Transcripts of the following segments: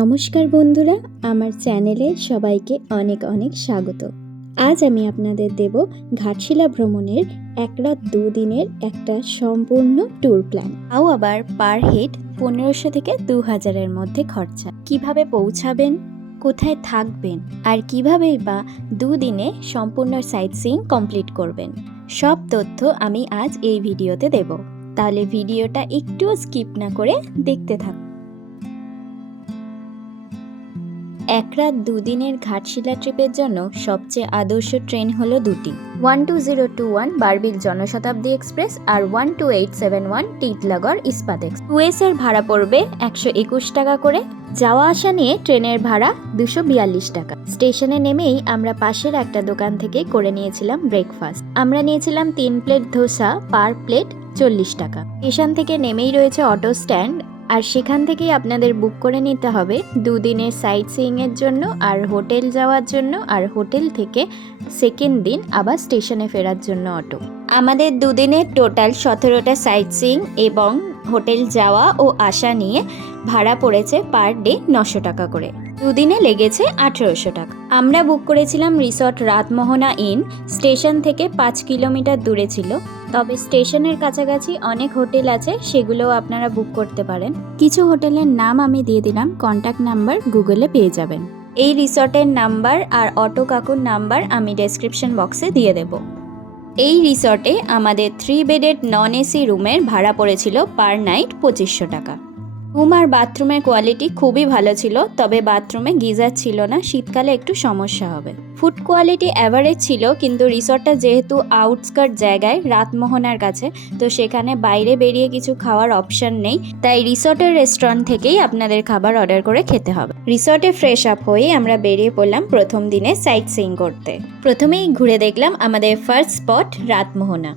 নমস্কার বন্ধুরা, আমার চ্যানেলে সবাইকে অনেক অনেক স্বাগত। আজ আমি আপনাদের দেব ঘাটশিলা ভ্রমণের 1 রাত 2 দিনের একটা সম্পূর্ণ ট্যুর প্ল্যান। তাও আবার পার হেড 1500 থেকে 2000-এর মধ্যে খরচা। কিভাবে পৌঁছাবেন, কোথায় থাকবেন আর কিভাবেই বা 2 দিনে সম্পূর্ণ সাইট সিইং কমপ্লিট করবেন, সব তথ্য আমি আজ এই ভিডিওতে দেব। তাহলে ভিডিওটা একটুও স্কিপ না করে দেখতে থাকুন। 1 রাত 2 দিনের ঘাটশিলা ট্রিপের জন্য সবচেয়ে আদর্শ ট্রেন হলো দুটি, 12021 বারবিল জনশতাব্দী এক্সপ্রেস আর 12871 টিটলাগড় ইস্পাত এক্সপ্রেস। 2S এর ভাড়া পড়বে 121 টাকা করে। যাওয়া আসা নিয়ে ট্রেনের ভাড়া 242 টাকা। স্টেশনে নেমেই আমরা পাশের একটা দোকান থেকে করে নিয়েছিলাম ব্রেকফাস্ট। আমরা নিয়েছিলাম 3 প্লেট ধোসা, পার প্লেট 40 টাকা। স্টেশন থেকে নেমেই রয়েছে অটো স্ট্যান্ড, আর সেখান থেকেই আপনাদের বুক করে নিতে হবে 2 দিনের সাইট সিইংয়ের জন্য আর হোটেল যাওয়ার জন্য, আর হোটেল থেকে সেকেন্ড দিন আবার স্টেশনে ফেরার জন্য অটো। আমাদের 2 দিনের টোটাল 17টা সাইট সিইং এবং হোটেল যাওয়া ও আসা নিয়ে ভাড়া পড়েছে পার ডে 900 টাকা করে। 2 দিনে লেগেছে 1800 টাকা। আমরা বুক করেছিলাম রিসর্ট রাতমোহনা ইন। স্টেশন থেকে 5 কিলোমিটার দূরে ছিল, তবে স্টেশনের কাছাকাছি অনেক হোটেল আছে, সেগুলোও আপনারা বুক করতে পারেন। কিছু হোটেলের নাম আমি দিয়ে দিলাম, কন্ট্যাক্ট নাম্বার গুগলে পেয়ে যাবেন। এই রিসর্টের নাম্বার আর অটো কাকুর নাম্বার আমি ডেসক্রিপশন বক্সে দিয়ে দেব। এই রিসর্টে আমাদের 3 বেডেড নন এসি রুমের ভাড়া পড়েছিল পার নাইট 2500 টাকা। রুম আর বাথরুমের কোয়ালিটি খুবই ভালো ছিল, তবে বাথরুমে গিজার ছিল না, শীতকালে একটু সমস্যা হবে। ফুড কোয়ালিটি অ্যাভারেজ ছিল, কিন্তু রিসর্টটা যেহেতু আউটস্কার্ট জায়গায় রাতমোহনার কাছে, তো সেখানে বাইরে বেরিয়ে কিছু খাওয়ার অপশন নেই, তাই রিসর্টের রেস্টুরেন্ট থেকেই আপনাদের খাবার অর্ডার করে খেতে হবে। রিসর্টে ফ্রেশ আপ হয়ে আমরা বেরিয়ে পড়লাম প্রথম দিনে সাইট সিইং করতে। প্রথমেই ঘুরে দেখলাম আমাদের ফার্স্ট স্পট রাতমোহনা।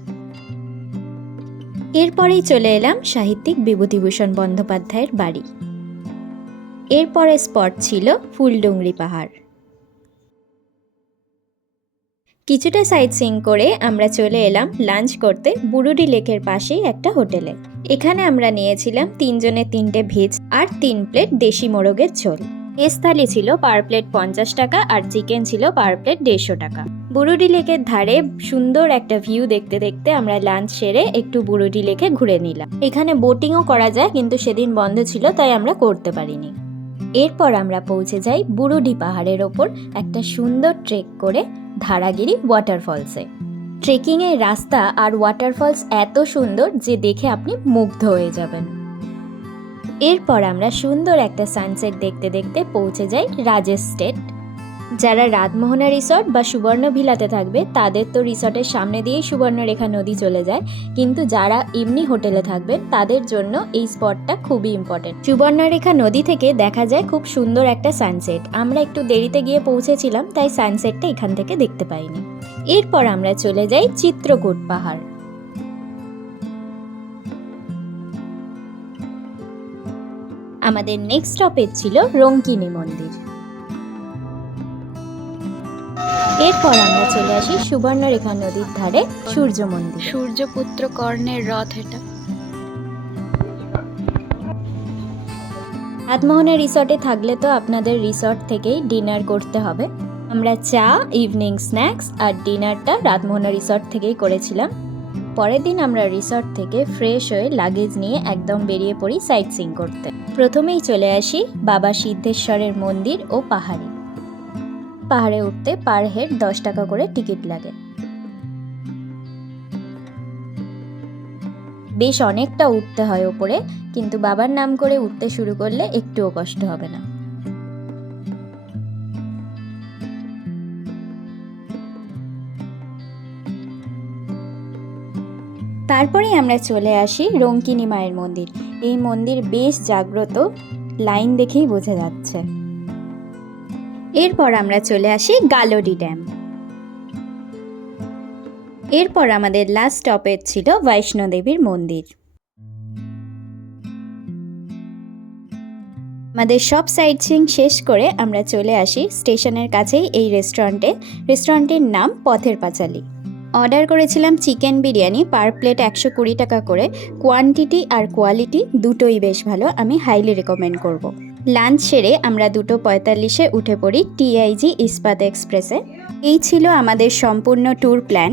এরপরেই চলে এলাম সাহিত্যিক বিভূতিভূষণ বন্দ্যোপাধ্যায়ের বাড়ি। এরপরে স্পট ছিল ফুলডুংরি পাহাড়। কিছুটা সাইট সিইং করে আমরা চলে এলাম লাঞ্চ করতে বুরুডি লেকের পাশেই একটা হোটেলে। এখানে আমরা নিয়েছিলাম 3 জনের 3টে ভেজ আর 3 প্লেট দেশি মোরগের ঝোল। ভেজ থালি ছিল পার প্লেট 50 টাকা আর চিকেন ছিল পার প্লেট 150 টাকা। বুরুডি লেকের ধারে সুন্দর একটা ভিউ দেখতে দেখতে আমরা লাঞ্চ সেরে একটু বুরুডি লেকে ঘুরে নিলাম। এখানে বোটিংও করা যায়, কিন্তু সেদিন বন্ধ ছিল তাই আমরা করতে পারিনি। এরপর আমরা পৌঁছে যাই বুরুডি পাহাড়ের ওপর একটা সুন্দর ট্রেক করে ধারাগিরি ওয়াটারফলসে। ট্রেকিংয়ের রাস্তা আর ওয়াটারফলস এত সুন্দর যে দেখে আপনি মুগ্ধ হয়ে যাবেন। এরপর আমরা সুন্দর একটা সানসেট দেখতে দেখতে পৌঁছে যাই রাজেশ স্টেট। যারা রাতমোহনা রিসর্ট বা সুবর্ণভিলাতে থাকবে তাদের তো রিসর্টের সামনে দিয়েই সুবর্ণরেখা নদী চলে যায়, কিন্তু যারা এমনি হোটেলে থাকবেন তাদের জন্য এই স্পটটা খুবই ইম্পর্টেন্ট। সুবর্ণরেখা নদী থেকে দেখা যায় খুব সুন্দর একটা সানসেট। আমরা একটু দেরিতে গিয়ে পৌঁছেছিলাম, তাই সানসেটটা এখান থেকে দেখতে পাইনি। এরপর আমরা চলে যাই চিত্রকূট পাহাড়। আমাদের নেক্সট স্টপেজ ছিল রঙ্কিনী মন্দির। এরপর আমরা চলে আসি সুবর্ণরেখা নদীর ধারে সূর্য মন্দির। সূর্যপুত্র কর্ণের রথ এটা। রাতমোহনা রিসর্টে থাকলে তো আপনাদের রিসর্ট থেকেই ডিনার করতে হবে। আমরা চা, ইভিনিং স্ন্যাক্স আর ডিনারটা রাতমোহনা রিসর্ট থেকেই করেছিলাম। পরের দিন আমরা রিসর্ট থেকে ফ্রেশ হয়ে লাগেজ নিয়ে একদম বেরিয়ে পড়ি সাইট সিইং করতে। প্রথমেই চলে আসি বাবা সিদ্ধেশ্বরের মন্দির ও পাহাড়ে। পাহাড়ে উঠতে পার হেড 10 টাকা করে টিকিট লাগে। বেশ অনেকটা উঠতে হয় ওপরে, কিন্তু বাবার নাম করে উঠতে শুরু করলে একটুও কষ্ট হবে না। তারপরে আমরা চলে আসি রঙ্কিনী মায়ের মন্দির। এই মন্দির বেশ জাগ্রত, লাইন দেখেই বোঝা যাচ্ছে। এরপর আমরা চলে আসি গালোডি ড্যাম। এরপর আমাদের লাস্ট স্টপেজ ছিল বৈষ্ণোদেবীর মন্দির। আমাদের সব সাইট সিইং শেষ করে আমরা চলে আসি স্টেশনের কাছেই এই রেস্টুরেন্টে। রেস্টুরেন্টের নাম পথের পাঁচালী। অর্ডার করেছিলাম চিকেন বিরিয়ানি, পার প্লেট 120 টাকা করে। কোয়ান্টিটি আর কোয়ালিটি দুটোই বেশ ভালো, আমি হাইলি রেকমেন্ড করব। লাঞ্চ সেরে আমরা 2:45-এ উঠে পড়ি টিআইজি ইস্পাত এক্সপ্রেসে। এই ছিল আমাদের সম্পূর্ণ ট্যুর প্ল্যান।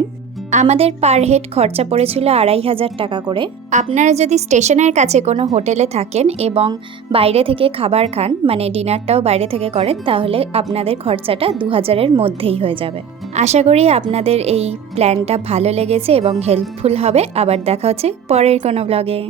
আমাদের পার হেড খরচা পড়েছিল 2,500 টাকা করে। আপনারা যদি স্টেশনের কাছে কোনো হোটেলে থাকেন এবং বাইরে থেকে খাবার খান, মানে ডিনারটাও বাইরে থেকে করেন, তাহলে আপনাদের খরচাটা 2,000-এর মধ্যেই হয়ে যাবে। আশা করি আপনাদের এই প্ল্যানটা ভালো লেগেছে এবং হেল্পফুল হবে। আবার দেখা হচ্ছে পরের কোনো ব্লগে।